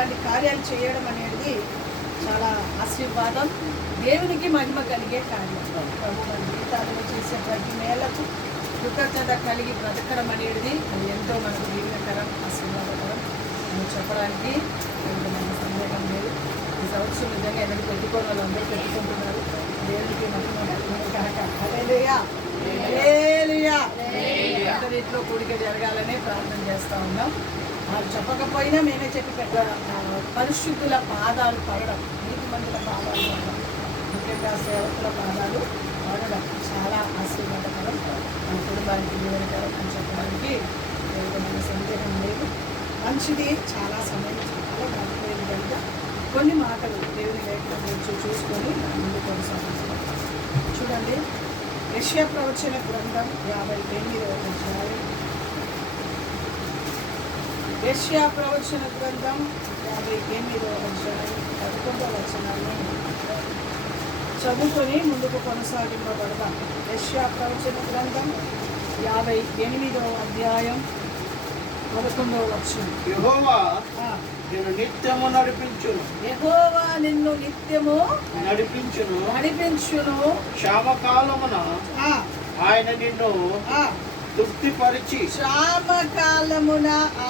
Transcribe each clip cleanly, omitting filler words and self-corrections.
ఇలాంటి కార్యాలు చేయడం అనేది చాలా ఆశీర్వాదం, దేవునికి మహిమ కలిగే కార్యం. ప్రభు మన జీవితాలలో చేసే ప్రతి మేలకు కృతజ్ఞత కలిగి బ్రతకడం అనేది అది ఎంతో మనకు దీవెనకరం, ఆశీర్వాదకరం అని చెప్పడానికి మన సందేహం లేదు. ఈ సంవత్సరం నిజంగా ఎన్నడూ పెట్టుకోని వాళ్ళు అందరూ పెట్టుకుంటున్నారు. దేవునికి మహిమ కాక హల్లెలూయా హల్లెలూయా. అందరిలో కూడిక జరగాలనే ప్రార్థన చేస్తూ ఉన్నాం. వాళ్ళు చెప్పకపోయినా మేమే చెప్పి పరిశుద్ధుల పాదాలు పడడం, నీతిమంతుల పాదాలు పడడం, ముఖ్యంగా సేవకుల పాదాలు పడడం చాలా ఆశీర్వాదకరం, మన కుటుంబానికి దీవెనకరం అని చెప్పడానికి మన సందేహం లేదు. మంచిది. చాలా సమయం చాలా బ్రతకలేదు కనుక కొన్ని మాటలు దేవుని లేఖనం చూసుకొని ముందు కొనసాగుతున్నాం. చూడండి, యెషయా ప్రవచన గ్రంథం 58వ అధ్యాయం. యెషయా ప్రవచన గ్రంథం 58వ అధ్యాయం 11వ వచనాన్ని చదువుకొని ముందుకు కొనసాగింపబడదాం. యెషయా ప్రవచన గ్రంథం 58వ అధ్యాయం 11వ వచనం. యెహోవా నిన్ను నిత్యము నడిపించును, యెహోవా నిన్ను నిత్యము నడిపించును. క్షామకాలమున ఆయన నిన్ను తృప్తిపరిచి, క్షామకాలమున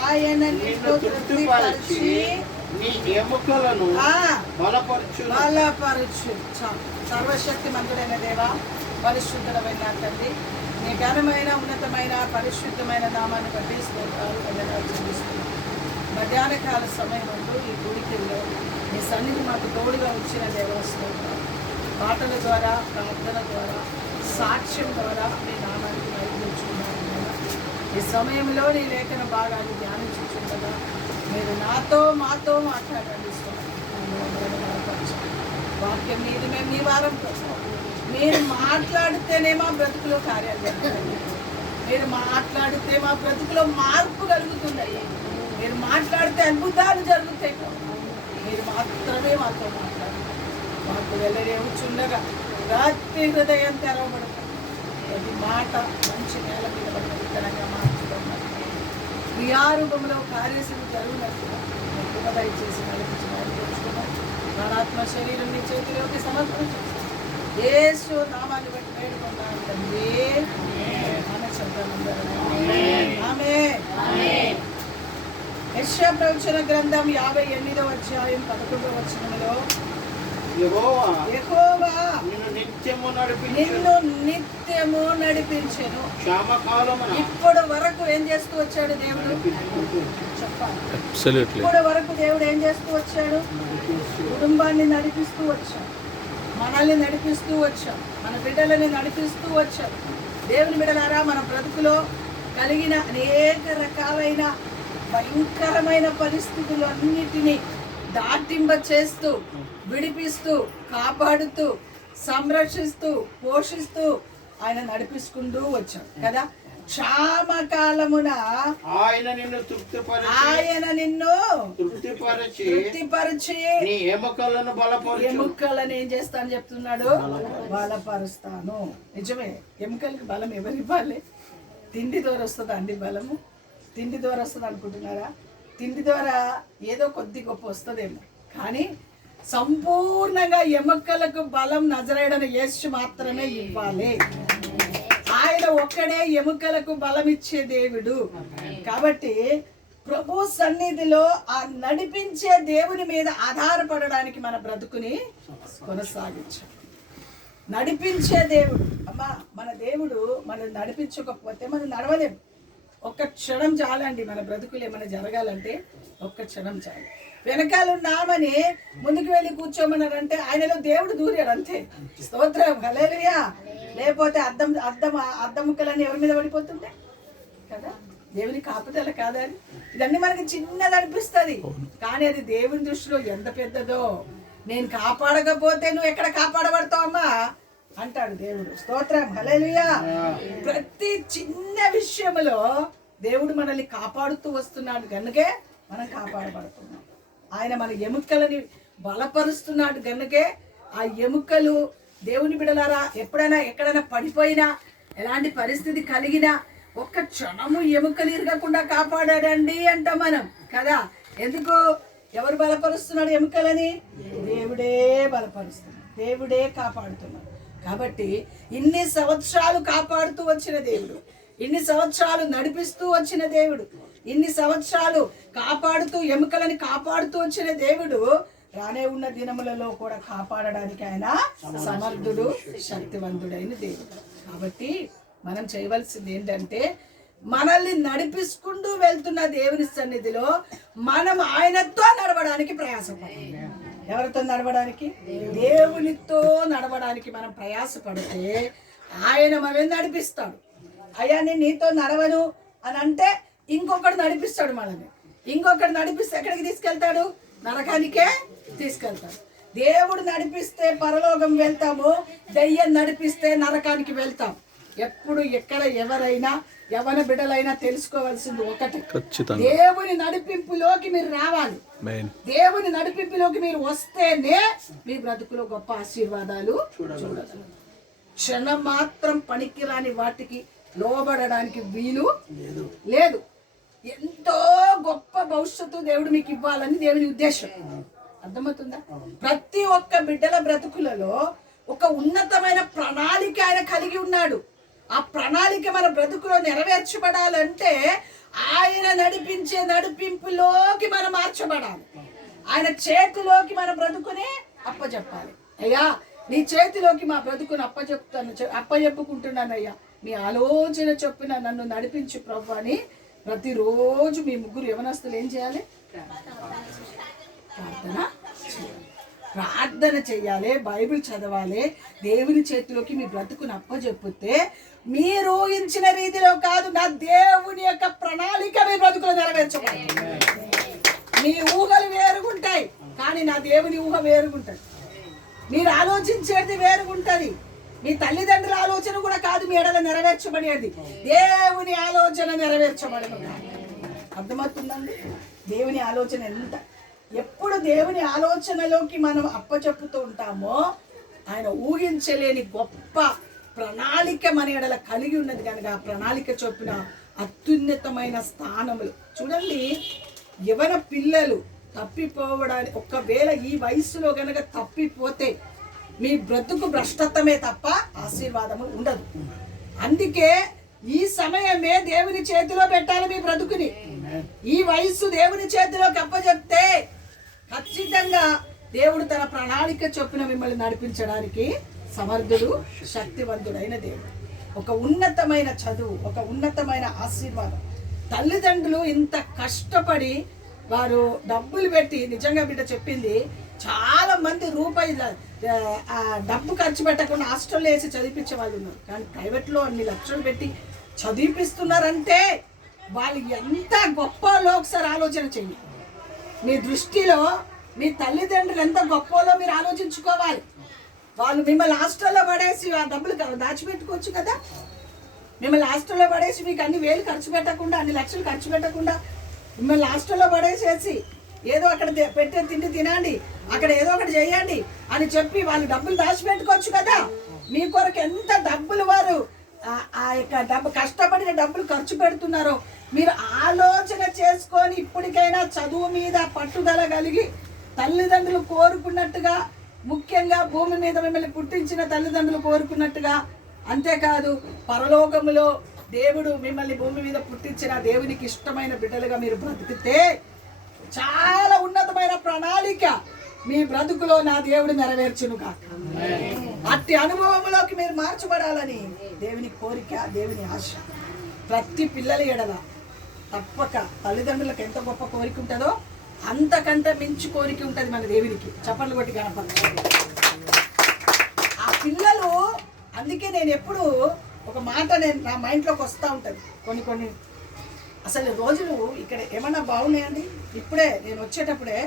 ఆయన నిన్ను తృప్తిపరిచి నీ ఎముకలను బలపరచు. సర్వశక్తి మంతుడైన దేవా, పరిశుద్ధమైన తండ్రి, నీ ఘనమైన ఉన్నతమైన పరిశుద్ధమైన నామాన్ని బట్టి స్తోత్రాలు చెల్లిస్తున్నాను. మధ్యాహ్న కాల సమయం అంటూ ఈ గుడికిలో నీ సన్నిధి మాకు తోడుగా వచ్చిన దేవస్తోత్రాలు. పాటల ద్వారా, ప్రార్థన ద్వారా, సాక్ష్యం ద్వారా నీ నామానికి నడిపించుకున్నాను. ఈ సమయంలో నీ లేఖన భాగాన్ని ధ్యానించుకుంటుండగా మీరు మాతో మాట్లాడండి. వాక్యం మీది మేము మీ వారం మీరు మాట్లాడితేనే మా బ్రతుకులో కార్యాలు జరుగుతాయి. మీరు మాట్లాడితే మా బ్రతుకులో మార్పు కలుగుతున్నాయి. మీరు మాట్లాడితే అద్భుతాలు జరుగుతాయి. మీరు మాత్రమే మాతో మాట్లాడాలి. మాకు వెళ్ళరేవుచుండగా రాత్రి హృదయం తెరవబడతాం. ప్రతి మాట మంచి నేల మీద పడిన విత్తనంగా మార్చుకున్నాం. క్రియారూపంలో కార్యసిద్ధి జరుగునట్లుగా కృప దయచేసి నడిపించుకున్నాం. ప్రాణాత్మ శరీరం నీ చేతిలోకి సమర్పించాం. యేసు నామాన్ని బట్టి వేడుకుంటాను తండ్రి. ఆమేన్. యెషయా ప్రవచన గ్రంథం 58వ అధ్యాయం 11వ వచనంలో యెహోవా నిన్ను నిత్యము నడిపించెను. ఇప్పటి వరకు ఏం చేస్తూ వచ్చాడు దేవుడు? చెప్పాలి. ఇప్పటి వరకు దేవుడు ఏం చేస్తూ వచ్చాడు? కుటుంబాన్ని నడిపిస్తూ వచ్చాడు, మనల్ని నడిపిస్తూ వచ్చాం, మన బిడ్డలని నడిపిస్తూ వచ్చాం. దేవుని బిడ్డలారా, మన బ్రతుకులో కలిగిన అనేక రకాలైన భయంకరమైన పరిస్థితులు అన్నిటినీ దాటింప చేస్తూ, విడిపిస్తూ, కాపాడుతూ, సంరక్షిస్తూ, పోషిస్తూ ఆయన నడిపిస్తుంటూ వచ్చాం కదా. క్షామకాలమున ఆయన నిన్ను తృప్తిపరిచి నీ ఎముకలను ఎముకలను ఏం చేస్తాను చెప్తున్నాడు? బలపరుస్తాను. నిజమే, ఎముకలకి బలం ఎవరివ్వాలి? తిండి ద్వారా వస్తుందా అండి బలము? తిండి ద్వారా వస్తుంది అనుకుంటున్నారా? తిండి ద్వారా ఏదో కొద్ది గొప్ప వస్తుందేమో, కానీ సంపూర్ణంగా ఎముకలకు బలం నజరేయుడైన యేసు మాత్రమే ఇవ్వాలి. ఆయన ఒక్కడే ఎముకలకు బలం ఇచ్చే దేవుడు. కాబట్టి ప్రభు సన్నిధిలో ఆ నడిపించే దేవుని మీద ఆధారపడడానికి మన బ్రతుకుని కొనసాగించాలి. నడిపించే దేవుడు. అమ్మా, మన దేవుడు మనల్ని నడిపించకపోతే మనం నడవలేము. ఒక్క క్షణం చాలండి మన బ్రతుకులు ఏమైనా జరగాలంటే. ఒక్క క్షణం చాలు. వెనకాలన్నామని ముందుకు వెళ్ళి కూర్చోమన్నారంటే ఆయనలో దేవుడు దూరాడు అంతే. స్తోత్రం, హల్లెలూయా. లేకపోతే అద్దం ముక్కలన్నీ ఎవరి మీద పడిపోతుంటే కదా. దేవుని కాపుదల కాదని ఇదన్నీ మనకి చిన్నది అనిపిస్తుంది, కానీ అది దేవుని దృష్టిలో ఎంత పెద్దదో. నేను కాపాడకపోతే నువ్వు ఎక్కడ కాపాడబడతావు అమ్మా అంటాడు దేవుడు. స్తోత్రం, హల్లెలూయా. ప్రతి చిన్న విషయంలో దేవుడు మనల్ని కాపాడుతూ వస్తున్నాడు కనుకే మనం కాపాడబడుతున్నాం. ఆయన మన ఎముకలని బలపరుస్తున్నాడు కనుకే ఆ ఎముకలు దేవుని బిడలారా ఎప్పుడైనా ఎక్కడైనా పడిపోయినా, ఎలాంటి పరిస్థితి కలిగినా ఒక్క క్షణము ఎముకలు ఇరగకుండా కాపాడాడండి అంటాం మనం కదా. ఎందుకు? ఎవరు బలపరుస్తున్నాడు ఎముకలని? దేవుడే బలపరుస్తున్నాడు, దేవుడే కాపాడుతున్నాడు. కాబట్టి ఇన్ని సంవత్సరాలు కాపాడుతూ వచ్చిన దేవుడు, ఇన్ని సంవత్సరాలు నడిపిస్తూ వచ్చిన దేవుడు, ఇన్ని సంవత్సరాలు కాపాడుతూ ఎముకలని కాపాడుతూ వచ్చిన దేవుడు రానే ఉన్న దినములలో కూడా కాపాడడానికి ఆయన సమర్థుడు, శక్తివంతుడైన దేవుడు. కాబట్టి మనం చేయవలసింది ఏంటంటే మనల్ని నడిపిస్తుంటూ వెళ్తున్న దేవుని సన్నిధిలో మనం ఆయనతో నడవడానికి ప్రయాసపడాలి. ఎవరితో నడవడానికి? దేవునితో నడవడానికి మనం ప్రయాసపడితే ఆయన మనల్ని నడిపిస్తాడు. అయ్యా నేను నీతో నడవను అని అంటే ఇంకొకడు నడిపిస్తాడు మనల్ని. ఇంకొకటి నడిపిస్తే ఎక్కడికి తీసుకెళ్తాడు? నరకానికే తీసుకెళ్తాడు. దేవుడు నడిపిస్తే పరలోకం వెళ్తాము, దెయ్యం నడిపిస్తే నరకానికి వెళ్తాం. ఎప్పుడు ఎక్కడ ఎవరైనా యవన బిడ్డలైనా తెలుసుకోవాల్సింది ఒకటి, దేవుని నడిపింపులోకి మీరు రావాలి. దేవుని నడిపింపులోకి మీరు వస్తేనే మీ బ్రతుకులో గొప్ప ఆశీర్వాదాలు చూడగలరు. క్షణం మాత్రం పనికిరాని వాటికి లోబడడానికి వీలు లేదు. ఎంతో గొప్ప భవిష్యత్తు దేవుడు మీకు ఇవ్వాలని దేవుని ఉద్దేశం. అర్థమవుతుందా? ప్రతి ఒక్క బిడ్డల బ్రతుకులలో ఒక ఉన్నతమైన ప్రణాళిక ఆయన కలిగి ఉన్నాడు. ఆ ప్రణాళిక మన బ్రతుకులో నెరవేర్చబడాలంటే ఆయన నడిపించే నడిపింపులోకి మనం మార్చబడాలి. ఆయన చేతిలోకి మన బ్రతుకుని అప్పచెప్పాలి. అయ్యా నీ చేతిలోకి మా బ్రతుకుని అప్పచెప్పుకుంటున్నానయ్యా, మీ ఆలోచన చొప్పున నన్ను నడిపించు ప్రభు అని ప్రతిరోజు మీ ముగ్గురు యవనస్తులు ఏం చేయాలి? ప్రార్థన చెయ్యాలి, బైబిల్ చదవాలి, దేవుని చేతిలోకి మీ బ్రతుకుని అప్పచెప్పితే మీరు ఊహించిన రీతిలో కాదు, నా దేవుని యొక్క ప్రణాళిక మీ బ్రతుకులో నెరవేర్చబడాలి. మీ ఊహలు వేరుగుంటాయి, కానీ నా దేవుని ఊహ వేరుగుంటది. మీరు ఆలోచించేది వేరుగుంటది. మీ తల్లిదండ్రుల ఆలోచన కూడా కాదు మీ ఎడల నెరవేర్చబడేది, దేవుని ఆలోచన నెరవేర్చబడదు. అర్థమవుతుందండి? దేవుని ఆలోచన ఎంత, ఎప్పుడు దేవుని ఆలోచనలోకి మనం అప్పచెప్పుతూ ఉంటామో ఆయన ఊహించలేని గొప్ప ప్రణాళిక మన ఎడల కలిగి ఉన్నది కనుక ఆ ప్రణాళిక చొప్పున అత్యున్నతమైన స్థానములు. చూడండి, యవన పిల్లలు తప్పిపోవడానికి ఒకవేళ ఈ వయసులో కనుక తప్పిపోతే మీ బ్రతుకు భ్రష్టత్వమే తప్ప ఆశీర్వాదము ఉండదు. అందుకే ఈ సమయమే దేవుని చేతిలో పెట్టాలి మీ బ్రతుకుని. ఈ వయస్సు దేవుని చేతిలోకి అప్పచెప్తే ఖచ్చితంగా దేవుడు తన ప్రణాళిక చొప్పున మిమ్మల్ని నడిపించడానికి సమర్థుడు, శక్తివంతుడైన దేవుడు. ఒక ఉన్నతమైన చదువు, ఒక ఉన్నతమైన ఆశీర్వాదం. తల్లిదండ్రులు ఇంత కష్టపడి వారు డబ్బులు పెట్టి, నిజంగా బిడ్డ చెప్పింది, చాలా మంది రూపాయలు డబ్బు ఖర్చు పెట్టకుండా హాస్టల్లో వేసి చదివించే వాళ్ళు ఉన్నారు. కానీ ప్రైవేట్లో అన్ని లక్షలు పెట్టి చదివిపిస్తున్నారంటే వాళ్ళు ఎంత గొప్పలో ఒకసారి ఆలోచన చేయండి. మీ దృష్టిలో మీ తల్లిదండ్రులు ఎంత గొప్పలో మీరు ఆలోచించుకోవాలి. వాళ్ళు మిమ్మల్ని హాస్టల్లో పడేసి ఆ డబ్బులు దాచిపెట్టుకోవచ్చు కదా. మిమ్మల్ని హాస్టల్లో పడేసి మీకు అన్ని వేలు ఖర్చు పెట్టకుండా, అన్ని లక్షలు ఖర్చు పెట్టకుండా మిమ్మల్ని హాస్టల్లో పడేసేసి ఏదో అక్కడ పెట్టే తిండి తినండి, అక్కడ ఏదో ఒకటి చేయండి అని చెప్పి వాళ్ళు డబ్బులు దాచిపెట్టుకోవచ్చు కదా. మీ కొరకు ఎంత డబ్బులు వారు ఆ యొక్క కష్టపడిన డబ్బులు ఖర్చు పెడుతున్నారో మీరు ఆలోచన చేసుకొని ఇప్పటికైనా చదువు మీద పట్టుదల కలిగి తల్లిదండ్రులు కోరుకున్నట్టుగా, ముఖ్యంగా భూమి మీద మిమ్మల్ని పుట్టించిన తల్లిదండ్రులు కోరుకున్నట్టుగా, అంతేకాదు పరలోకములో దేవుడు మిమ్మల్ని భూమి మీద పుట్టించిన దేవునికి ఇష్టమైన బిడ్డలుగా మీరు బ్రతికితే చాలా ఉన్నతమైన ప్రణాళిక మీ బ్రతుకులో నా దేవుడు నెరవేర్చునుగా. అట్టి అనుభవంలోకి మీరు మార్చబడాలని దేవుని కోరిక, దేవుని ఆశ. ప్రతి పిల్లల ఎడల తప్పక తల్లిదండ్రులకు ఎంత గొప్ప కోరిక ఉంటుందో అంతకంటే మించి కోరిక ఉంటుంది మన దేవునికి. చప్పట్లు కొట్టి కనపడాలి ఆ పిల్లలు. అందుకే నేను ఎప్పుడు ఒక మాట నా మైండ్లోకి వస్తూ ఉంటుంది. కొన్ని అసలు రోజులు ఇక్కడ ఏమన్నా బాగున్నాయండి. ఇప్పుడే నేను వచ్చేటప్పుడే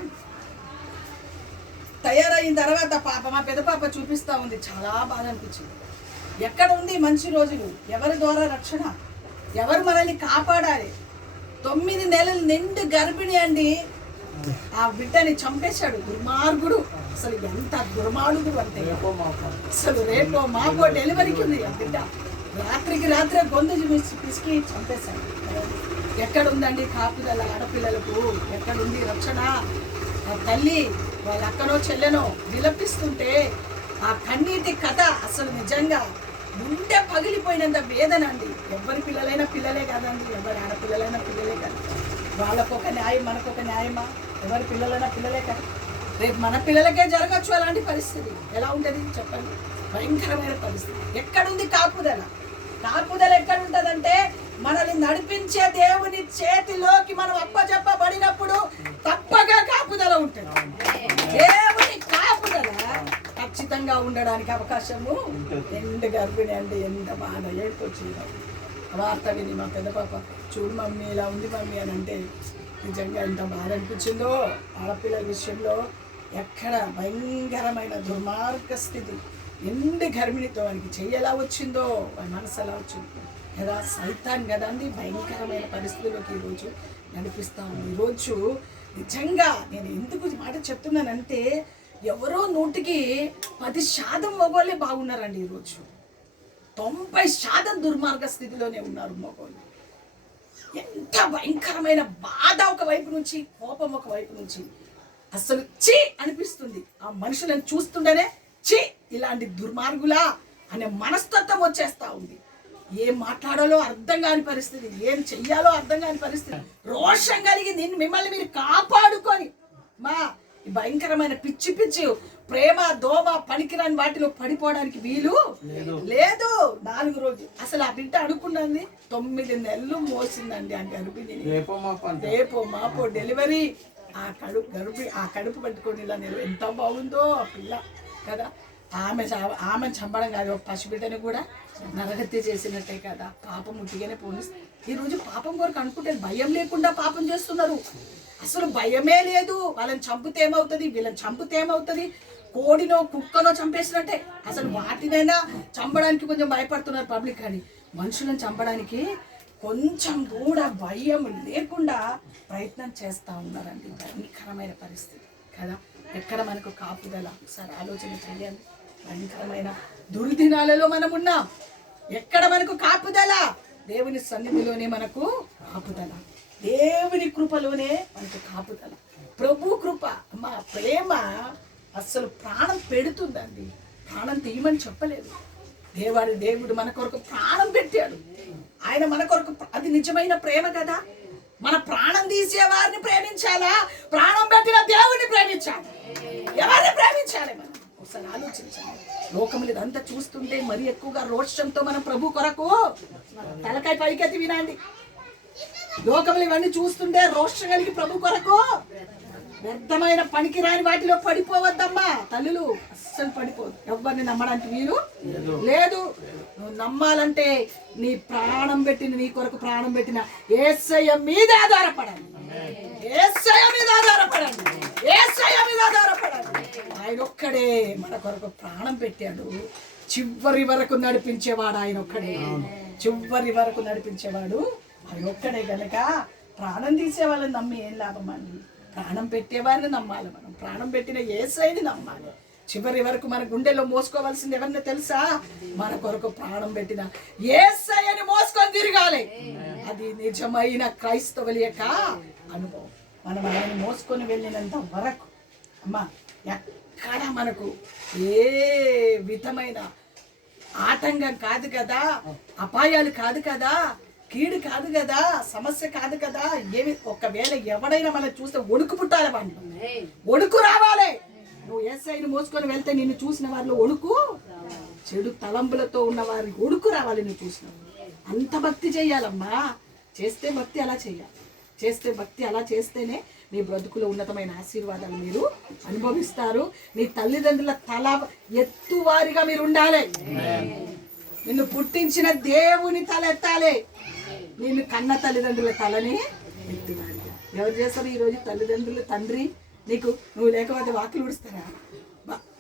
తయారైన తర్వాత మా పెద్ద పాప చూపిస్తూ ఉంది. చాలా బాధ అనిపించింది. ఎక్కడ ఉంది మంచి రోజులు? ఎవరి ద్వారా రక్షణ? ఎవరు మనల్ని కాపాడాలి? 9 నెలలు నిండు గర్భిణి అండి. ఆ బిడ్డని చంపేశాడు దుర్మార్గుడు. అసలు ఎంత దుర్మార్గుడు అంటే అసలు రేపో మాపో డెలివరీకి ఉంది ఆ బిడ్డ. రాత్రికి రాత్రే గొంతు పిసికి చంపేశాడు. ఎక్కడుందండి కాపుదల? ఆడపిల్లలకు ఎక్కడుంది రక్షణ? ఆ తల్లి వాళ్ళ అక్కనో చెల్లెనో విలపిస్తుంటే ఆ కన్నీటి కథ అసలు నిజంగా గుండె పగిలిపోయినంత వేదన అండి. ఎవరి పిల్లలైనా పిల్లలే కాదండి, ఎవరి ఆడపిల్లలైనా పిల్లలే కాదు. వాళ్ళకొక న్యాయం మనకొక న్యాయమా? ఎవరి పిల్లలైనా పిల్లలే కాదు. రేపు మన పిల్లలకే జరగచ్చు అలాంటి పరిస్థితి. ఎలా ఉంటుంది చెప్పండి? భయంకరమైన పరిస్థితి. ఎక్కడుంది కాపుదల? కాపుదల ఎక్కడుంటుందంటే మనల్ని నడిపించే దేవుని చేతిలోకి మనం అప్పచెప్పబడినప్పుడు తప్పగా కాపుదల ఉంటుంది. దేవుని కాపుదల ఖచ్చితంగా ఉండడానికి అవకాశము. ఎండు గర్భిణి అంటే ఎంత బాధ ఏడుకొచ్చిందో వార్త విని మా పెద్ద పాప, చూడు మమ్మీ ఇలా ఉంది మమ్మీ అని అంటే నిజంగా ఎంత బాధ అనిపించిందో. ఆడపిల్లల విషయంలో ఎక్కడ భయంకరమైన దుర్మార్గ స్థితి. ఎండు గర్భిణితో వానికి చెయ్యి ఎలా వచ్చిందో, వాడి మనసు ఎలా వచ్చిందో కదా. సైతాన్ కదండి భయంకరమైన పరిస్థితుల్లోకి ఈరోజు నడిపిస్తాము. ఈరోజు నిజంగా నేను ఎందుకు మాట చెప్తున్నానంటే, ఎవరో 100% మగవాళ్ళే బాగున్నారండి. ఈరోజు 90% దుర్మార్గ స్థితిలోనే ఉన్నారు మగవాళ్ళు. ఎంత భయంకరమైన బాధ ఒకవైపు నుంచి, కోపం ఒకవైపు నుంచి. అసలు చి అనిపిస్తుంది ఆ మనుషులను చూస్తుండేనే. చి ఇలాంటి దుర్మార్గులా అనే మనస్తత్వం వచ్చేస్తా ఉంది. ఏం మాట్లాడాలో అర్థం కాని పరిస్థితి, ఏం చెయ్యాలో అర్థం కాని పరిస్థితి. రోషం కలిగి మిమ్మల్ని మీరు కాపాడుకొని మా భయంకరమైన పిచ్చి పిచ్చి ప్రేమ దోమ పనికిరాని వాటిలో పడిపోవడానికి వీలు లేదు. 4 రోజులు అసలు ఆ బిడ్డ అనుకున్నది 9 నెలలు మోసిందండి. ఆ గర్భిణి రేపో మాపో డెలివరీ. ఆ కడుపు పట్టుకొని ఇలా ఎంత బాగుందో ఆ పిల్ల కదా. ఆమెను చంపడం కాదు, ఒక పసిబిడ్డని కూడా నరహత్య చేసినట్టే కదా. పాపం ఉట్టిగానే పోలీసు ఈరోజు పాపం కొరకు అనుకుంటే భయం లేకుండా పాపం చేస్తున్నారు. అసలు భయమే లేదు. వాళ్ళని చంపితే ఏమవుతుంది, వీళ్ళని చంపితే ఏమవుతుంది, కోడినో కుక్కనో చంపేసినట్టే. అసలు వాటినైనా చంపడానికి కొంచెం భయపడుతున్నారు పబ్లిక్, కానీ మనుషులను చంపడానికి కొంచెం కూడా భయం లేకుండా ప్రయత్నం చేస్తూ ఉన్నారండి. భయంకరమైన పరిస్థితి కదా. ఎక్కడ మనకు కాపుదల? ఒకసారి ఆలోచన చేయండి. భయంకరమైన దుర్దినాలలో మనం ఉన్నాం. ఎక్కడ మనకు కాపుదల? దేవుని సన్నిధిలోనే మనకు కాపుదల, దేవుని కృపలోనే మనకు కాపుదల. ప్రభు కృప, మా ప్రేమ అస్సలు ప్రాణం పెడుతుందండి. ప్రాణం తీయమని చెప్పలేదు. దేవుడు మన కొరకు ప్రాణం పెట్టాడు. ఆయన మన కొరకు, అది నిజమైన ప్రేమ కదా. మన ప్రాణం తీసే వారిని ప్రేమించాలా, ప్రాణం పెట్టిన దేవుడిని ప్రేమించాలి? ఎవరిని ప్రేమించాలి మనం? ఒకసారి ఆలోచించాలి. లోకములు ఇదంతా చూస్తుంటే మరి ఎక్కువగా రోషంతో మనం ప్రభు కొరకు తలకాయ పైకెత్తి వినండి. లోకములు ఇవన్నీ చూస్తుంటే రోషం కలిగి ప్రభు కొరకు వ్యర్థమైన పనికిరాని వాటిలో పడిపోవద్దమ్మా తల్లులు. అస్సలు పడిపోదు. ఎవరిని నమ్మడానికి వీలు లేదు. నువ్వు నమ్మాలంటే నీ ప్రాణం పెట్టిన, నీ కొరకు ప్రాణం పెట్టిన యేసయ్య మీద ఆధారపడాలి. యేసయ్య మీద ఆధారపడాలి. యేసయ్య మీద ఆధారపడాలి. ఆయన ఒక్కడే మన కొరకు ప్రాణం పెట్టాడు. చివరి వరకు నడిపించేవాడు ఆయన ఒక్కడే. చివరి వరకు నడిపించేవాడు ఆయన ఒక్కడే గనక ప్రాణం తీసే వాళ్ళని నమ్మి ఏం లాభం అండి? ప్రాణం పెట్టేవారిని నమ్మాలి. మనం ప్రాణం పెట్టిన యేసయ్యని నమ్మాలి. చివరి వరకు మన గుండెలో మోసుకోవాల్సింది ఎవరిని తెలుసా? మన కొరకు ప్రాణం పెట్టిన యేసయ్యని మోసుకొని తిరగాలి. అది నిజమైన క్రైస్తవుల యొక్క అనుభవం. మనం ఆయన మోసుకొని వెళ్ళినంత వరకు అమ్మా ఎక్కడ మనకు ఏ విధమైన ఆటంకం కాదు కదా, అపాయాలు కాదు కదా, కీడు కాదు కదా, సమస్య కాదు కదా. ఏమి ఒకవేళ ఎవడైనా మనం చూస్తే వణుకు పుట్టాలి, వాళ్ళు వణుకు రావాలి. నువ్వు యేసయ్యను మోసుకొని వెళ్తే నిన్ను చూసిన వాళ్ళు వణుకు, చెడు తలంపులతో ఉన్న వారికి వణుకు రావాలి. నువ్వు చూసిన అంత భక్తి చేయాలమ్మా. చేస్తే భక్తి అలా చేయాలి. చేస్తే భక్తి అలా చేస్తేనే నీ బ్రతుకులో ఉన్నతమైన ఆశీర్వాదాలు మీరు అనుభవిస్తారు. నీ తల్లిదండ్రుల తల ఎత్తువారిగా మీరు ఉండాలి. నిన్ను పుట్టించిన దేవుని తల ఎత్తాలి. నిన్ను కన్న తల్లిదండ్రుల తలని ఎత్తువాలి. ఎవరు చేస్తారు ఈరోజు? తల్లిదండ్రులు, తండ్రి. నీకు నువ్వు లేకపోతే వాకిలు ఉడుస్తారా?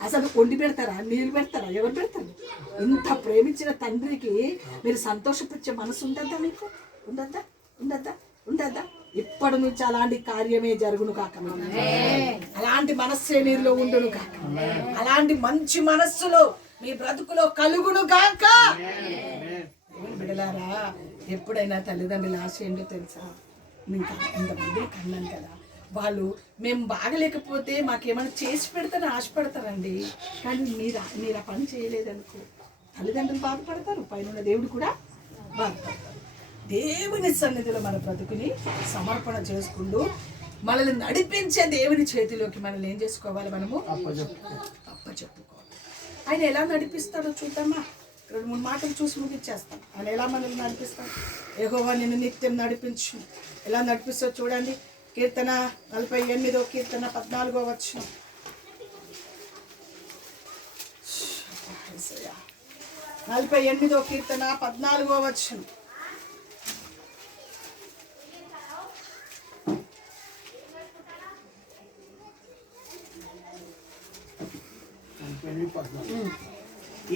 అసలు వండి పెడతారా? నీళ్ళు పెడతారా? ఎవరు పెడతారు? ఇంత ప్రేమించిన తండ్రికి మీరు సంతోషపరిచే మనసు ఉంటుందా? మీకు ఉండద్దా? ఉండద్దా? ఉండద్దా? ఇప్పటి నుంచి అలాంటి కార్యమే జరుగును కాక, అలాంటి మనస్సే మీరులో ఉండును కాక, అలాంటి మంచి మనస్సులో మీ బ్రతుకులో కలుగును గాక. బిడ్డలారా, ఎప్పుడైనా తల్లిదండ్రుల ఆశ ఏంటో తెలుసా? ఇంకా ఎంతమందిని కన్నాను కదా, వాళ్ళు మేము బాగలేకపోతే మాకేమైనా చేసి పెడతారని ఆశపడతారండి. కానీ మీరు ఆ పని చేయలేదనుకో తల్లిదండ్రులు బాధపడతారు, పైన దేవుడు కూడా బాధపడతారు. దేవుని సన్నిధిలో మన బ్రతుకుని సమర్పణ చేసుకుంటూ మనల్ని నడిపించే దేవుని చేతిలోకి మనల్ని ఏం చేసుకోవాలి, మనము అప్పచెప్పుకోవాలి. ఆయన ఎలా నడిపిస్తాడో చూద్దామా? 2-3 మాటలు చూసి ముగిచ్చేస్తాం. ఆయన ఎలా మనల్ని నడిపిస్తాడు? యెహోవా నిన్ను నిత్యం నడిపించు. ఎలా నడిపిస్తో చూడండి. కీర్తన 48వ కీర్తన 14వ వచనం. 48వ కీర్తన 14వ వచనం.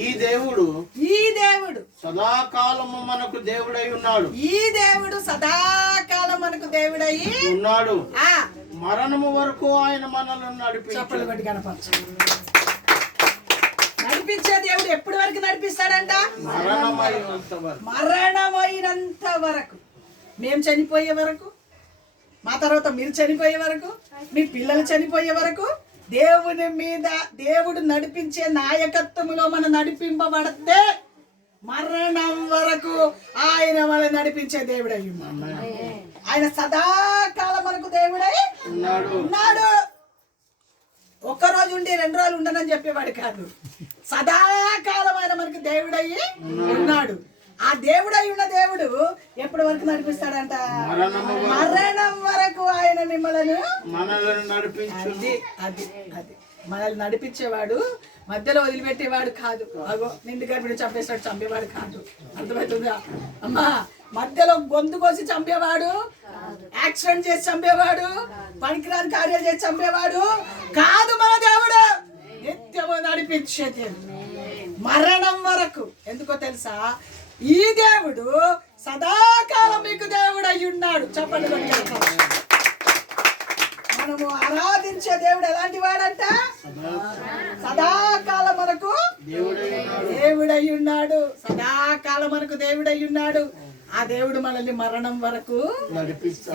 ఈ దేవుడు సదాకాలము మనకు దేవుడై ఉన్నాడు. ఈ దేవుడు సదాకాలం మనకు దేవుడై ఉన్నాడు. మరణము వరకు ఆయన మనల్ని నడిపించాడు. నడిపించే దేవుడు ఎప్పటి వరకు నడిపిస్తాడంట? మరణమైనంత వరకు. మేము చనిపోయే వరకు, మా తర్వాత మీరు చనిపోయే వరకు, మీ పిల్లలు చనిపోయే వరకు దేవుని మీద దేవుడు నడిపించే నాయకత్వంలో మనం నడిపింపబడితే మరణం వరకు ఆయన మనల్ని నడిపించే దేవుడై ఉన్నాడు. ఆయన సదాకాలం మనకు దేవుడై ఉన్నాడు. ఒక్కరోజు ఉండి 2 రోజులు ఉండనని చెప్పేవాడు కాదు. సదాకాలం ఆయన మనకు దేవుడయ్యి ఉన్నాడు. ఆ దేవుడై ఉన్న దేవుడు ఎప్పటి వరకు నడిపిస్తాడంట? మరణం వరకు ఆయన మిమ్మల్ని మనల్ని నడిపించేవాడు. మధ్యలో వదిలిపెట్టేవాడు కాదు. అగో నిండు గర్భిణి చంపేస్తాడు, చంపేవాడు కాదు. అర్థమవుతుందా అమ్మా? మధ్యలో గొంతు కోసి చంపేవాడు, యాక్సిడెంట్ చేసి చంపేవాడు, పనికిరాని కార్యాలు చేసి చంపేవాడు కాదు మన దేవుడు. నిత్యము నడిపించేది మరణం వరకు. ఎందుకో తెలుసా? ఈ దేవుడు సదాకాలం మీకు దేవుడు అయి ఉన్నాడు. చెప్పండి. మనము ఆరాధించే దేవుడు ఎలాంటి వాడంట? సదాకాలం మనకు దేవుడై ఉన్నాడు. సదాకాలం మనకు దేవుడై ఉన్నాడు. ఆ దేవుడు మనల్ని మరణం వరకు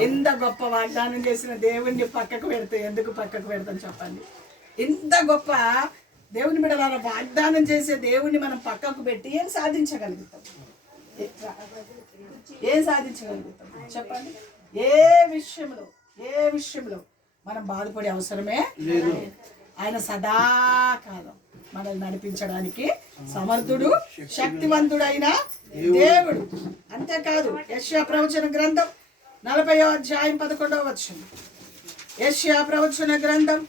ఎంత గొప్ప వాగ్దానం చేసిన దేవుణ్ణి పక్కకు పెడితే ఎందుకు పక్కకు పెడతాం చెప్పండి? ఇంత గొప్ప దేవుని బిడ్డలారా వాగ్దానం చేసే దేవుణ్ణి మనం పక్కకు పెట్టి ఏం సాధించగలుగుతాం? ఏం సాధించగలుగుతాం చెప్పండి? ఏ విషయంలో మనం బాధపడే అవసరమే లేదు. ఆయన సదాకాలం మనల్ని నడిపించడానికి సమర్థుడు, శక్తివంతుడైన దేవుడు. అంతేకాదు యెషయా ప్రవచన గ్రంథం 40వ అధ్యాయం 11వ వచనం. యెషయా ప్రవచన గ్రంథం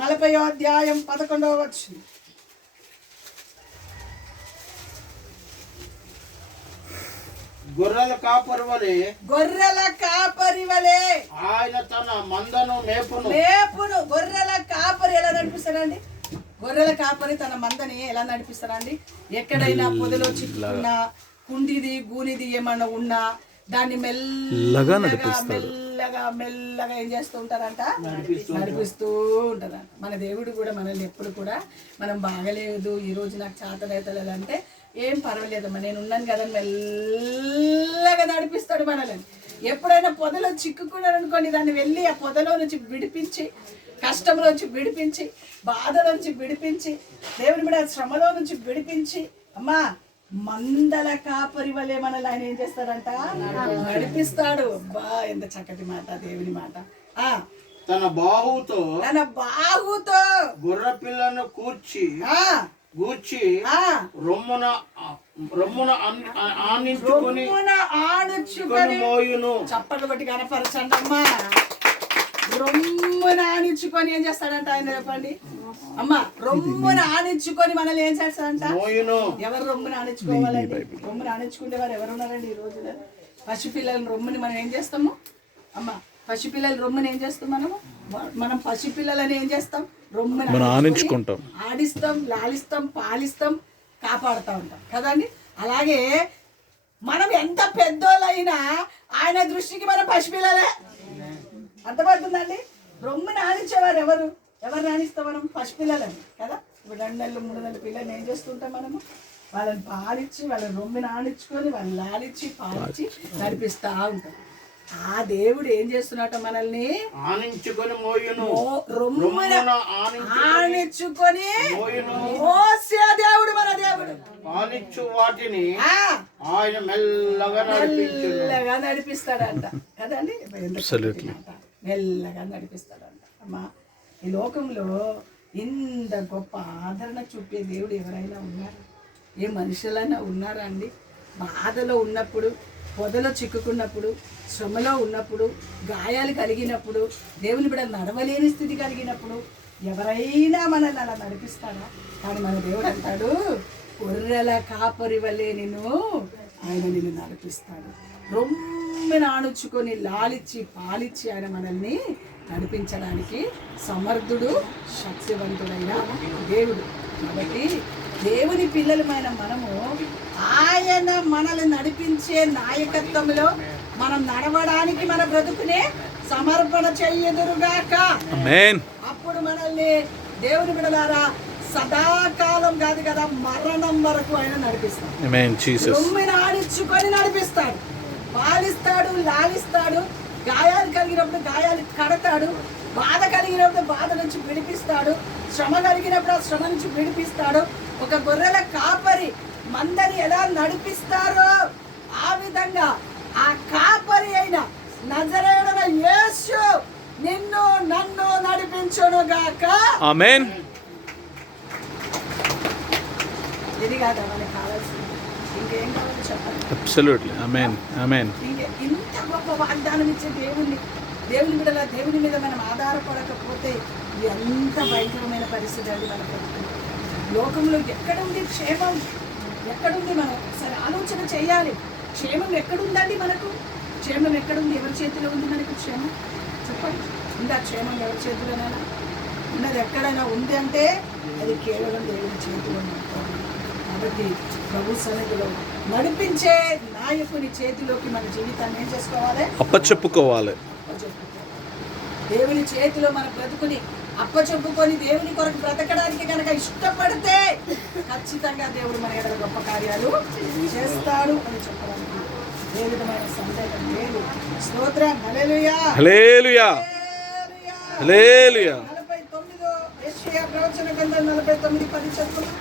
40వ అధ్యాయం 11వ వచనం. గొర్రెల కాపరి వలె ఆయన తన మందను మేపును. గొర్రెల కాపరి ఎలా నడిపిస్తారండి? గొర్రెల కాపరి తన మందని ఎలా నడిపిస్తారండి? ఎక్కడైనా పొదలో చిక్కుకున్నా, కుండిది గూనిది ఏమన్నా ఉన్నా దాన్ని మెల్లగా ఏం చేస్తూ ఉంటారంట? నడిపిస్తూ ఉంటారంట. మన దేవుడు కూడా మనల్ని ఎప్పుడు కూడా మనం బాగలేదు, ఈ రోజు నాకు చేతనైతలేదు అంటే ఏం పర్వాలేదమ్మా, నేను ఉన్నాను కదా, మెల్లగా నడిపిస్తాడు మనల్ని. ఎప్పుడైనా పొదలో చిక్కుకున్నారనుకోండి, దాన్ని వెళ్ళి ఆ పొదలో నుంచి విడిపించి, కష్టంలోంచి విడిపించి, బాధలోంచి విడిపించి, దేవుని మీద శ్రమలో నుంచి విడిపించి, అమ్మా మందల కాపరి వలె మనల్ని ఆయన ఏం చేస్తాడంట? నడిపిస్తాడు. బా ఎంత చక్కటి మాట, దేవుని మాట. తన బాహుతో గొర్రె పిల్లను గూర్చి రొమ్మున ఆనించుకొని మోయును. చప్పట్లు బట్టి కనపరచండి అమ్మా. రొమ్మున ఆనించుకొని ఏం చేస్తాడంట ఆయన చెప్పండి అమ్మా? రొమ్మున ఆనించుకొని మనల్ని ఏం చేస్తాడంట? ఎవరు రొమ్మున ఆనించుకోవాలండి? రొమ్మున ఆనించుకునే వారు ఎవరు ఉన్నారండి ఈ రోజున? పసిపిల్లల రొమ్ముని మనం ఏం చేస్తాము అమ్మా? పసిపిల్లల రొమ్ముని ఏం చేస్తాం మనం పసిపిల్లలని ఏం చేస్తాం? రొమ్ముని ఆనించుకుంటాం, ఆడిస్తాం, లాలిస్తాం, పాలిస్తాం, కాపాడుతూ ఉంటాం కదండి. అలాగే మనం ఎంత పెద్దోళ్ళైనా ఆయన దృష్టికి మనం పసిపిల్లలే. అర్థమవుతుందండి? రొమ్ముని ఆనించేవారు ఎవరు ఆనిస్తాం? మనం పసిపిల్లలని కదా. ఇప్పుడు 2 నెలలు 3 నెలల పిల్లల్ని ఏం చేస్తుంటాం మనము? వాళ్ళని పాలిచ్చి, వాళ్ళని రొమ్ముని ఆనించుకొని, వాళ్ళని లాలిచ్చి పాలిచ్చి నడిపిస్తూ ఉంటాం. ఆ దేవుడు ఏం చేస్తున్నట్ట మనల్ని ఆనించుకొని మోయును, రొమ్మున ఆనించుకొని మోయును, మోసే దేవుడు మన దేవుడు. పాలిచ్చు వాటిని ఆయన మెల్లగా నడిపిస్తాడంట కదండి, మెల్లగా నడిపిస్తాడంట. అమ్మా, ఈ లోకంలో ఇంత గొప్ప ఆదరణ చూపే దేవుడు ఎవరైనా ఉన్నారా? ఏ మనుషులైనా ఉన్నారా అండి? బాధలో ఉన్నప్పుడు, పొదలో చిక్కుకున్నప్పుడు, శ్రమలో ఉన్నప్పుడు, గాయాలు కలిగినప్పుడు, దేవుని బిడ్డ నడవలేని స్థితి కలిగినప్పుడు ఎవరైనా మనల్ని అలా నడిపిస్తారా? కానీ మన దేవుడు అంటాడు, గొర్రెల కాపరి వల్లే ఆయన నిన్ను నడిపిస్తాడు. రొమ్మెను ఆణుచుకొని లాలిచ్చి పాలిచ్చి ఆయన మనల్ని నడిపించడానికి సమర్థుడు, శక్తివంతుడైన దేవుడు. కాబట్టి దేవుని పిల్లలమైన మనము ఆయన మనల్ని నడిపించే నాయకత్వంలో మనం నడవడానికి మన బ్రతుకునే సమర్పణ చెయ్యదురుగాక. అప్పుడు మనల్ని దేవుని బిడ్డలారా సదాకాలం కాదు కదా, మరణం వరకు ఆయన నడిపిస్తాడు. రొమ్మిని ఆడించుకొని నడిపిస్తాడు, పాలిస్తాడు, లాలిస్తాడు. గాయాలు కలిగినప్పుడు గాయాలు కడతాడు, బాధ కలిగినప్పుడు బాధ నుంచి విడిపిస్తాడు, శ్రమ కలిగినప్పుడు ఆ శ్రమ నుంచి విడిపిస్తాడు. ఒక గొర్రెల కాపరి మందని ఎలా నడిపిస్తారో ఆ విధంగా ఆ కాపరి అయిన నజరేయుడైన యేసు నిన్ను నన్ను నడిపించునుగాక. ఆమేన్. ఇది కాదా మనకు కావాల్సింది? ఇంకేం కావాలో చెప్పండి. అబ్సల్యూట్లీ. ఆమేన్, ఆమేన్. ఇంత గొప్ప వాగ్దానం ఇచ్చే దేవుని బిడ్డల దేవుని మీద మనం ఆధారపడకపోతే ఎంత భయంకరమైన పరిస్థితి అండి మనకు. లోకంలో ఎక్కడుంది క్షేమం? ఎక్కడుంది? మనం ఒకసారి ఆలోచన చేయాలి. క్షేమం ఎక్కడుందండి మనకు? క్షేమం ఎక్కడుంది? ఎవరి చేతిలో ఉంది మనకు క్షేమం? చెప్పండి. ఉందా క్షేమం ఎవరి చేతిలోనైనా? ఉన్నది ఎక్కడైనా ఉంది అంటే అది కేవలం దేవుని చేతిలో ఉంటుంది. కాబట్టి ప్రభు సన్నిధిలో నడిపించే నాయకుని చేతిలోకి మన జీవితాన్ని ఏం చేసుకోవాలి? అప్పచెప్పుకోవాలి. దేవుని చేతిలో మన బ్రతుకుని అప్పచెప్పుకొని దేవుని కొరకు బ్రతకడానికి కనుక ఇష్టపడితే ఖచ్చితంగా దేవుడు మన ఎడల గొప్ప కార్యాలు చేస్తాడు అని చెప్పడానికి ఏ విధమైన సందేహం లేదు. స్తోత్రం. హల్లెలూయా, హల్లెలూయా, హల్లెలూయా. 49 యెషయా ప్రవచన గ్రంథం 49:10 చదువుకుందాం.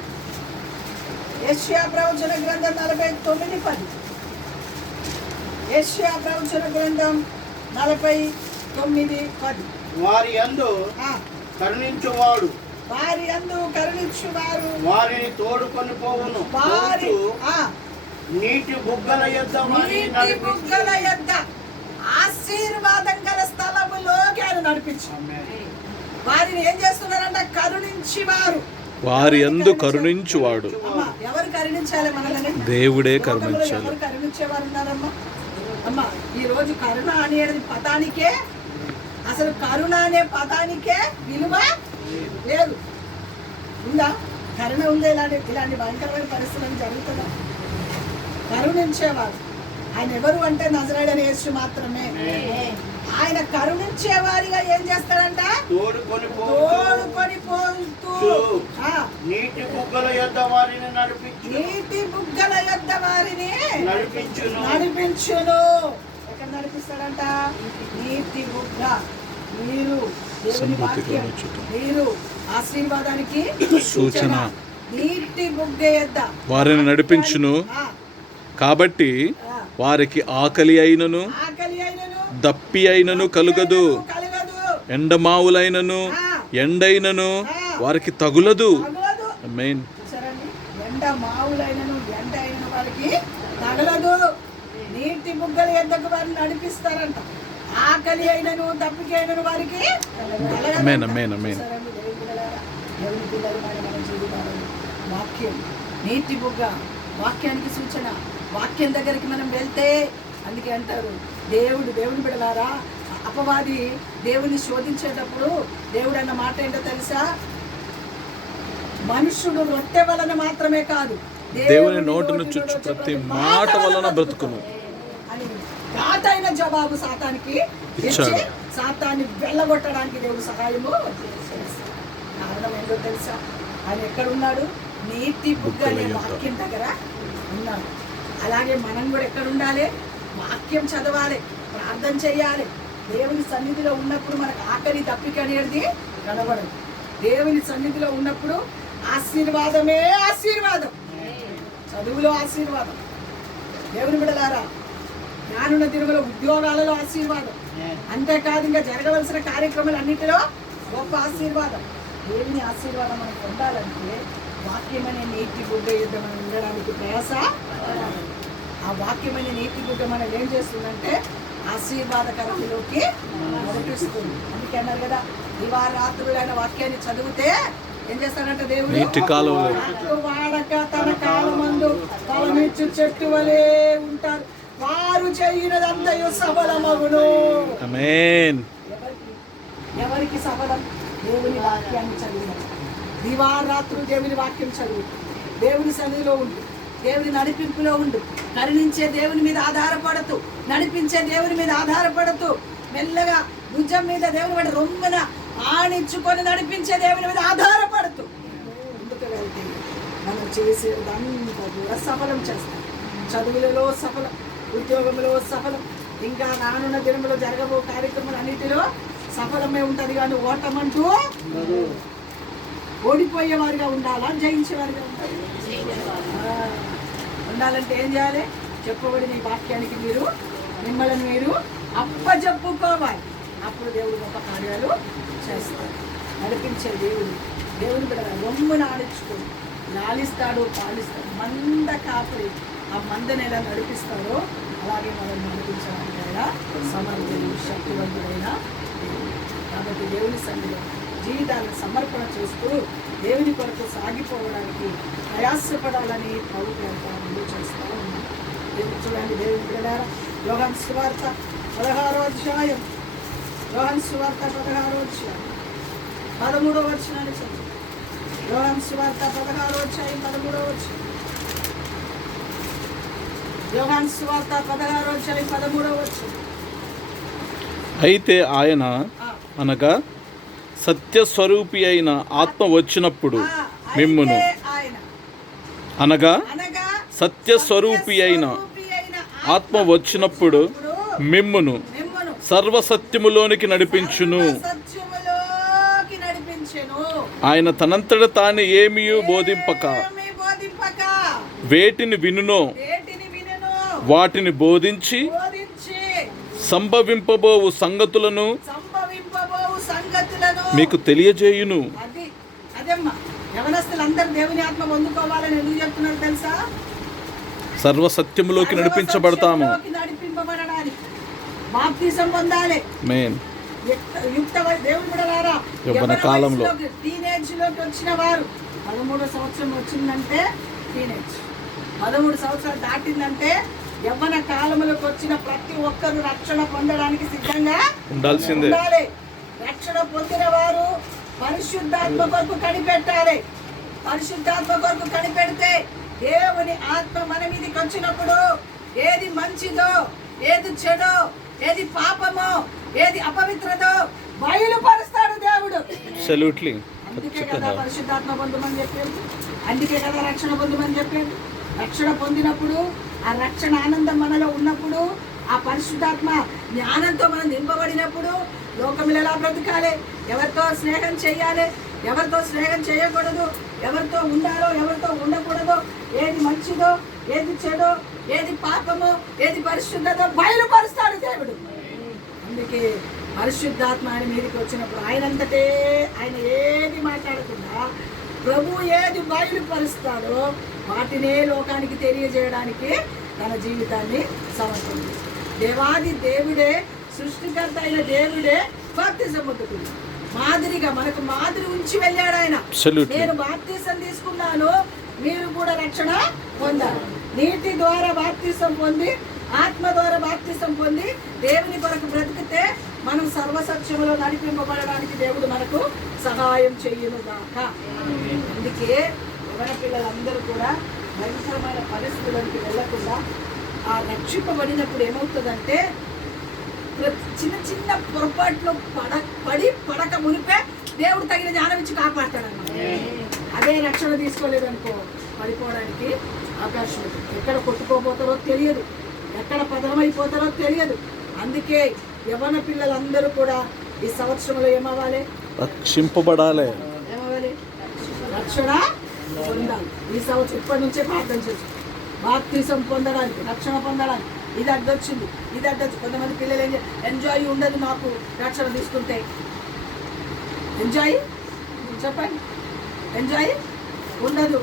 యెషయా ప్రవచన గ్రంథం 49:10. యెషయా ప్రవచన గ్రంథం 49:10. వారి యందు కరుణించువాడు, వారి యందు కరుణించువారు వారిని తోడుకొని పోవును. నీటి బుగ్గల యొద్ద ఆశీర్వాదం గల స్థలములోకి ఆయన నడిపించు. వారిని ఏం చేస్తున్నారంట? కరుణించి వారు. వారి యందు కరుణించువాడు. ఎవరు కరుణించాలి మనల్ని? దేవుడే కరుణించాలి. ఎవరు కరుణించేవారు ఉన్నారమ్మా? అమ్మా, ఈ రోజు కరుణ అనేది పదానికే, అసలు కరుణ అనే పదానికే విలువ లేదు. ఉందా? కరుణ ఉందా? ఇలాంటి భయంకరమైన పరిస్థితులు జరుగుతుందా? కరుణించేవారు ఆయన ఎవరు అంటే నజరేయుడైన యేసు మాత్రమే. ఆయన కరుణించేవారిగా ఏం చేస్తాడంట? తోడుకొని పోతూ నీటి బుగ్గల యొద్ద వారిని నడిపించును. ఎక్కడ నడిపిస్తాడంట? నీటి బుగ్గ. నీరు, దేవుని వాక్యం, నీరు ఆశీర్వాదానికి సూచన. నీటి బుగ్గ యొద్ద వారిని నడిపించును. కాబట్టి వారికి ఆకలి అయినను దప్పి అయినను కలుగదు, ఎండమావులైనను ఎండైనను వారికి తగులదు. ఆమేన్. ఎండమావులైనను ఎండైనను వారికి తగలదు. నీటి బుగ్గల యొద్దకు వారిని నడిపిస్తారంట. ఆకలి అయినను దప్పిక అయినను వారికి ఆమేన్, ఆమేన్, ఆమేన్. వాక్యం నీటి బుగ్గ, వాక్యానికి సూచన. వాక్యం దగ్గరికి మనం వెళ్తే, అందుకే అంటారు దేవుని బిడ్డలారా, అపవాది దేవుని శోధించేటప్పుడు దేవుడు అన్న మాట ఏంటో తెలుసా? మనుషుడు రొట్టె వలన మాత్రమే కాదు, దేవుని నోటిని చుచ్చు ప్రతి మాట వలన బ్రతుకును అని ఘాటైన జవాబు సాతానికి ఇచ్చి సాతాన్ని వెళ్ళగొట్టడానికి దేవుడు సహాయము చేస్తాడు. కారణం ఏంటో తెలుసా? ఆయన ఎక్కడున్నాడు? నీతి బుగ్గ అనే వాక్యం దగ్గర ఉన్నాడు. అలాగే మనం కూడా ఎక్కడ ఉండాలి? వాక్యం చదవాలి, ప్రార్థన చేయాలి. దేవుని సన్నిధిలో ఉన్నప్పుడు మనకు ఆకలి దప్పిక అనేది కనబడదు. దేవుని సన్నిధిలో ఉన్నప్పుడు ఆశీర్వాదమే ఆశీర్వాదం. చదువులో ఆశీర్వాదం, దేవుని బిడ్డలారా రానున్న దినములో ఉద్యోగాలలో ఆశీర్వాదం, అంతేకాదు ఇంకా జరగవలసిన కార్యక్రమాలు అన్నిటిలో గొప్ప ఆశీర్వాదం. దేవుని ఆశీర్వాదం మనం పొందాలంటే వాక్యమనే నీటి గుడ్డ యుద్ధ మనం ఉండడానికి ప్రయాస. ఆ వాక్యమైన నీటి గుడ్డ మనం ఏం చేస్తుందంటే ఆశీర్వాదకరంలోకి నడిపిస్తుంది. అందుకే అన్నారు కదా, దివారాత్రులైన వాక్యాన్ని చదివితే ఏం చేస్తాడంటే దేవుడు నీటి కాలువలో వాడక తన కాలమందు ఫలమిచ్చు చెట్టు వలె ఉంటారు, వారు చేయనదంతయు సఫలమగును. ఆమేన్. ఎవరికి సఫలం? దేవుని వాక్యాన్ని చదివిన దివారాత్రులు దేవుని వాక్యం చదువు, దేవుని సన్నిధిలో ఉండు, దేవుని నడిపింపులో ఉండు, కరుణించే దేవుని మీద ఆధారపడుతూ, నడిపించే దేవుని మీద ఆధారపడుతూ, మెల్లగా భుజం మీద దేవుని మీద రొమ్మున ఆనించుకొని నడిపించే దేవుని మీద ఆధారపడుతూ ముందుకు వెళ్తే మనం చేసేదంతా కూడా సఫలం చేస్తాం. చదువులలో సఫలం, ఉద్యోగంలో సఫలం, ఇంకా రానున్న దినంలో జరగబో కార్యక్రమాలు అన్నిటిలో సఫలమే ఉంటుంది. కానీ ఓటమంటూ ఓడిపోయేవారిగా ఉండాలా, జయించేవారిగా ఉండాలి? ఉండాలంటే ఏం చేయాలి? చెప్పబడిన ఈ వాక్యానికి మిమ్మల్ని మీరు అప్పజెప్పుకోవాలి. అప్పుడు దేవుడు గొప్ప కార్యాలు చేస్తాడు. నడిపించే దేవుని బిడ్డ రొమ్మున ఆడించుకొని లాలిస్తాడు, పాలిస్తాడు. మంద కాపరి ఆ మందని ఎలా నడిపిస్తాడో అలాగే మనం నడిపించడానికి ఆయన సమర్థుడు, శక్తివంతుడైన దేవుడు. కాబట్టి దేవుని సన్నిధిలో జీవితాన్ని సమర్పణ చేస్తూ దేవుని కొరకు సాగిపోవడానికి ప్రయాసపడాలని ప్రభు ప్రయత్నాలు చేస్తూ ఉన్నాం. చూడండి దేవుని బిడ్డలారా, యోహాను సువార్త 16వ అధ్యాయం, యోహాను సువార్త 16వ అధ్యాయం 13వ వచనాన్ని చదువు. యోహాను సువార్త 16వ అధ్యాయం 13వ వచనం. యోహాను సువార్త 16వ అధ్యాయం 13వ వచనం. అయితే ఆయన అనగా సత్యస్వరూపి అయిన ఆత్మ వచ్చినప్పుడు మిమ్మును, అనగా సత్యస్వరూపి అయిన ఆత్మ వచ్చినప్పుడు మిమ్మును సర్వసత్యములోనికి నడిపించును. ఆయన తనంతట తాను ఏమీ బోధింపక వేటిని వినునో వాటిని బోధించి సంభవింపబోవు సంగతులను మీకు తెలియజేయును. దేవుని ఆత్మ పొందుకోవాలని ఎందుకు చెప్తున్నారు తెలుసా? సర్వసత్యములోకి నడిపించబడతాము. నడిపింపబడడానికి బాప్తిజం పొందాలి. ఆమేన్. యవ్వన కాలంలో టీనేజ్ లోకి వచ్చిన వారు 13వ సంవత్సరం వచ్చిందంటే టీనేజ్, 13 సంవత్సరాలు దాటిందంటే యవ్వన కాలంలోకి వచ్చిన ప్రతి ఒక్కరు రక్షణ పొందడానికి సిద్ధంగా ఉండాల్సిందే. రక్షణ పొందిన వారు పరిశుద్ధాత్మ కొరకు కనిపెట్టాలి. పరిశుద్ధాత్మ కొరకు కనిపెడితే దేవుని ఆత్మ మన మీదకి వచ్చినప్పుడు ఏది మంచిదో, ఏది చెడో, ఏది పాపమో, ఏది అపవిత్రదో బయలుపరుస్తాడు దేవుడు. అబ్సల్యూట్లీ. అందుకే కదా పరిశుద్ధాత్మ పొందమని చెప్పాడు, అందుకే కదా రక్షణ పొందమని చెప్పాడు. రక్షణ పొందినప్పుడు ఆ రక్షణ ఆనందం మనలో ఉన్నప్పుడు, ఆ పరిశుద్ధాత్మ జ్ఞానంతో మనం నింపబడినప్పుడు లోకంలో ఎలా బ్రతకాలి, ఎవరితో స్నేహం చేయాలి, ఎవరితో స్నేహం చేయకూడదు, ఎవరితో ఉండాలో ఎవరితో ఉండకూడదో, ఏది మంచిదో, ఏది చెడో, ఏది పాపమో, ఏది పరిశుద్ధతో బయలుపరుస్తాడు దేవుడు. అందుకే పరిశుద్ధాత్మ ఆయన మీదకి వచ్చినప్పుడు ఆయనంతటే ఆయన ఏది మాట్లాడకుండా ప్రభు ఏది బయలుపరుస్తాడో వాటినే లోకానికి తెలియజేయడానికి తన జీవితాన్ని సమర్పించాడు. దేవాది దేవుడే, సృష్టికర్త అయిన దేవుడే బాప్తిజం పొందుతుంది. మాదిరిగా మనకు మాదిరి ఉంచి వెళ్ళాడు ఆయన. నేను బాప్తిజం తీసుకున్నాను, మీరు కూడా రక్షణ పొందాలి. నీటి ద్వారా బాప్తిజం పొంది, ఆత్మ ద్వారా బాప్తిజం పొంది దేవుని కొరకు బ్రతికితే మనం సర్వసత్యములో నడిపింపబడడానికి దేవుడు మనకు సహాయం చెయ్యునుగాక. అందుకే యవ్వన పిల్లలందరూ కూడా భయంకరమైన పరిస్థితులకు వెళ్లకుండా ఆ రక్షింపబడినప్పుడు ఏమవుతుందంటే చిన్న చిన్న పొరపాట్లు పడక మునిపే దేవుడు తగిన జ్ఞానం ఇచ్చి కాపాడతాడన్నమాట. అదే రక్షణ తీసుకోలేదనుకో పడిపోవడానికి అవకాశం ఉంది. ఎక్కడ కొట్టుకోబోతారో తెలియదు, ఎక్కడ పదనమైపోతారో తెలియదు. అందుకే యవ్వన పిల్లలందరూ కూడా ఈ సంవత్సరంలో ఏమవ్వాలి? రక్షింపబడాలి. ఏమవ్వాలి? రక్షణ పొందాలి. ఈ సంవత్సరం ఇప్పటి నుంచే ప్రార్థన చేసి బాప్తిసం పొందడానికి, రక్షణ పొందడానికి. ఇది అడ్డొచ్చింది, ఇది అడ్డొచ్చింది. కొంతమంది పిల్లలు ఏం ఎంజాయ్ ఉండదు మాకు రక్షణ తీసుకుంటే. ఎంజాయ్ చెప్పండి, ఎంజాయ్ ఉండదు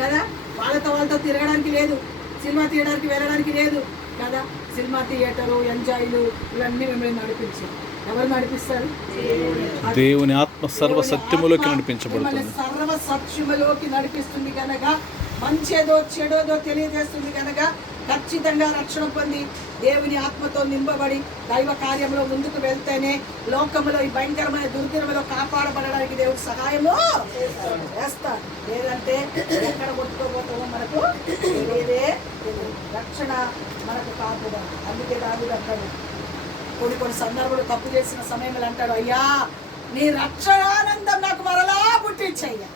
కదా. వాళ్ళతో తిరగడానికి లేదు, సినిమా తీయడానికి వెళ్ళడానికి లేదు కదా. సినిమా థియేటరు, ఎంజాయ్లు ఇవన్నీ మిమ్మల్ని నడిపించారు. ఎవరు నడిపిస్తారు? దేవుని ఆత్మ సర్వ సత్యములోకి నడిపించబడుతుంది. సర్వ సత్యములోకి నడిపిస్తుంది కనుక, మంచేదో చెడోదో తెలియజేస్తుంది కనుక ఖచ్చితంగా రక్షణ పొంది దేవుని ఆత్మతో నింపబడి దైవ కార్యంలో ముందుకు వెళ్తేనే లోకంలో ఈ భయంకరమైన దుర్దినములో కాపాడబడడానికి దేవుడు సహాయము చేస్తాడు. లేదంటే ఎక్కడ కొట్టుకోబోతామో మనకు తెలియదే తెలియదు. రక్షణ మనకు కాకుండా. అందుకే దావీదు అంటాడు, కొన్ని సందర్భాలు తప్పు చేసిన సమయంలో అంటాడు, అయ్యా నీ రక్షణ ఆనందం నాకు మరలా పుట్టించయ్యా.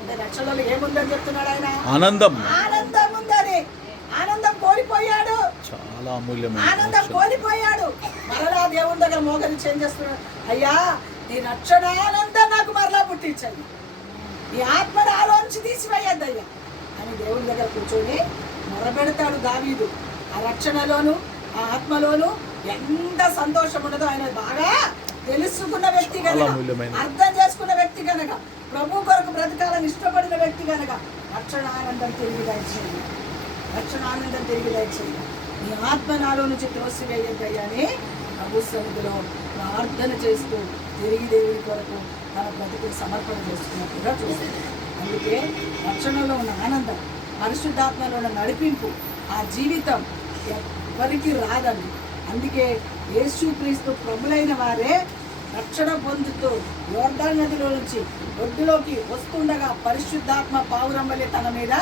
అంటే రక్షణలో ఏముందని చెప్తున్నాడు ఆయన? ఆనందం ఉందని. ఆనందం కోల్పోయాడు, చాలా అమూల్యమైన ఆనందం కోల్పోయాడు. మరలా దేవుని దగ్గర మోకరించి ఏం చేస్తున్నాడు? అయ్యా నీ రక్షణ ఆనందం నాకు మరలా పుట్టించండి, నీ ఆత్మను ఆలోచించి తీసివేయద్దయ్యా అని దేవుని దగ్గర కూర్చొని మొరపెడతాడు దావీదు. ఆ రక్షణలోను ఆ ఆత్మలోను ఎంత సంతోషం ఉండదో ఆయన బాగా తెలుసుకున్న వ్యక్తి కనుక, అర్థం చేసుకున్న వ్యక్తి కనుక, ప్రభు కొరకు బ్రతకాలని ఇష్టపడిన వ్యక్తి కనుక రక్షణ ఆనందం తిరిగి దయచేయండి, రక్షణ ఆనందం తిరిగి దయచేయండి. నీ ఆత్మ నాలో నుంచి త్రోసివేయద్దయ్యా అని ప్రభు సన్నిధిలో ప్రార్థన చేస్తూ తిరిగి దేవుడి కొరకు తన బ్రతుకుని సమర్పణ చేసుకున్నట్టుగా చూస్తుంది. అందుకే రక్షణలో ఉన్న ఆనందం, పరిశుద్ధాత్మలో ఉన్న నడిపింపు, ఆ జీవితం ఎవరికి రాదండి. అందుకే యేసుక్రీస్తు ప్రభులైన వారే రక్షణ పొందుతూ యోర్దాను నదిలో నుంచి ఒడ్డులోకి వస్తుండగా పరిశుద్ధాత్మ పావురం వలె తన మీద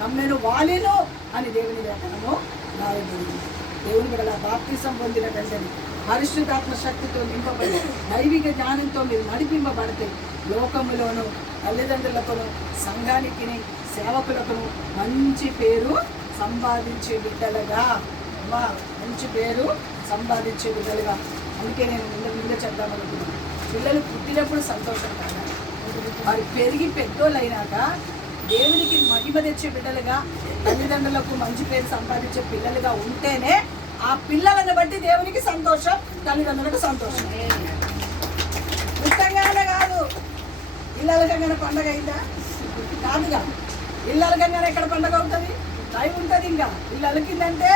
కమ్మెను వాలిను అని దేవుని లేఖనము రాయబడింది. దేవుని బిడ్డల బాప్తిసం పొందిన వెంటనే పరిశుద్ధాత్మ శక్తితో నింపబడి దైవిక జ్ఞానంతో మీరు నడిపింపబడితే లోకములోను తల్లిదండ్రులకును సంఘానికి సేవకులకును మంచి పేరు సంపాదించే బిడ్డలుగా, మంచి పేరు సంపాదించే బిడ్డలుగా. అందుకే నేను ముందు చెప్దామనుకున్నాను, పిల్లలు పుట్టినప్పుడు సంతోషం కాదా, వారు పెరిగి పెద్దోళ్ళు అయినాక దేవునికి మహిమ తెచ్చే బిడ్డలుగా, తల్లిదండ్రులకు మంచి పేరు సంపాదించే పిల్లలుగా ఉంటేనే ఆ పిల్లలను బట్టి దేవునికి సంతోషం, తల్లిదండ్రులకు సంతోషం. పుట్టంగానే కాదు, ఇళ్ళలకంగానే పండగ అయిందా? కాదుగా. ఇళ్ళలకంగానే ఎక్కడ పండగ అవుతుంది? టైం ఉంటుంది. ఇంకా ఇల్లు అలికిందంటే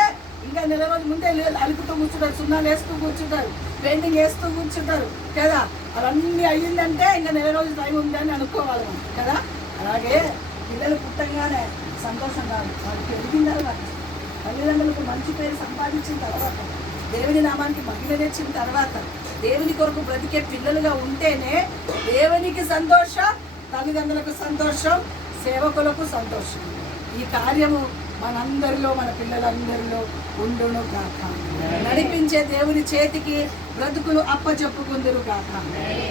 ఇంకా నెల రోజుల ముందే అలుకుతూ కూర్చుంటారు, సున్నాలు వేస్తూ కూర్చుంటారు, పెయింటింగ్ వేస్తూ కూర్చుంటారు కదా. అవన్నీ అయ్యిందంటే ఇంకా నెల రోజులు టైం ఉందని అనుకోవాలి మనం కదా. అలాగే పిల్లలు పుట్టంగానే సంతోషం కాదు, వాళ్ళకి ఎదిగిన తర్వాత, తల్లిదండ్రులకు మంచి పేరు సంపాదించిన తర్వాత, దేవుని నామానికి మహిమ తెచ్చిన తర్వాత, దేవుని కొరకు బ్రతికే పిల్లలుగా ఉంటేనే దేవునికి సంతోషం, తల్లిదండ్రులకు సంతోషం, సేవకులకు సంతోషం. ఈ కార్యము మనందరిలో, మన పిల్లలందరిలో ఉండును కాక. నడిపించే దేవుని చేతికి బ్రతుకులు అప్పచెప్పుకుందరు కాక.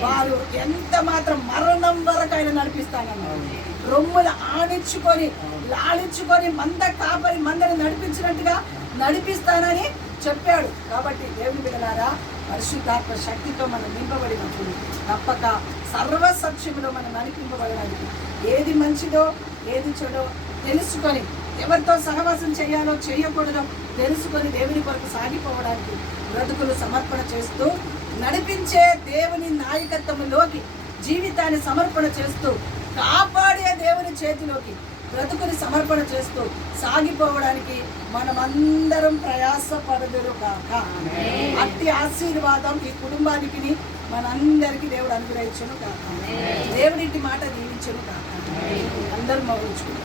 వారు ఎంత మాత్రం మరణం వరకు ఆయన నడిపిస్తానన్నారు. రొమ్ములు ఆడించుకొని లాడించుకొని మందని నడిపించినట్టుగా నడిపిస్తానని చెప్పాడు. కాబట్టి దేవుని బిడ్డలారా, పరిశుద్ధాత్మ శక్తితో మనం నింపబడినప్పుడు తప్పక సర్వసత్యములో మనం నడిపింపబడడానికి ఏది మంచిదో ఏది చెడో తెలుసుకొని, ఎవరితో సహవాసం చేయాలో చేయకూడదో తెలుసుకొని దేవుని కొరకు సాగిపోవడానికి బ్రతుకులు సమర్పణ చేస్తూ, నడిపించే దేవుని నాయకత్వంలోకి జీవితాన్ని సమర్పణ చేస్తూ, కాపాడే దేవుని చేతిలోకి బ్రతుకుని సమర్పణ చేస్తూ సాగిపోవడానికి మనమందరం ప్రయాసపడదురు కాక. అట్టి ఆశీర్వాదం ఈ కుటుంబానికి మనందరికీ దేవుడు అనుగ్రహించును కాక. దేవుడింటి మాట దీవించును కాక. అందరూ మౌలించుకుంటారు.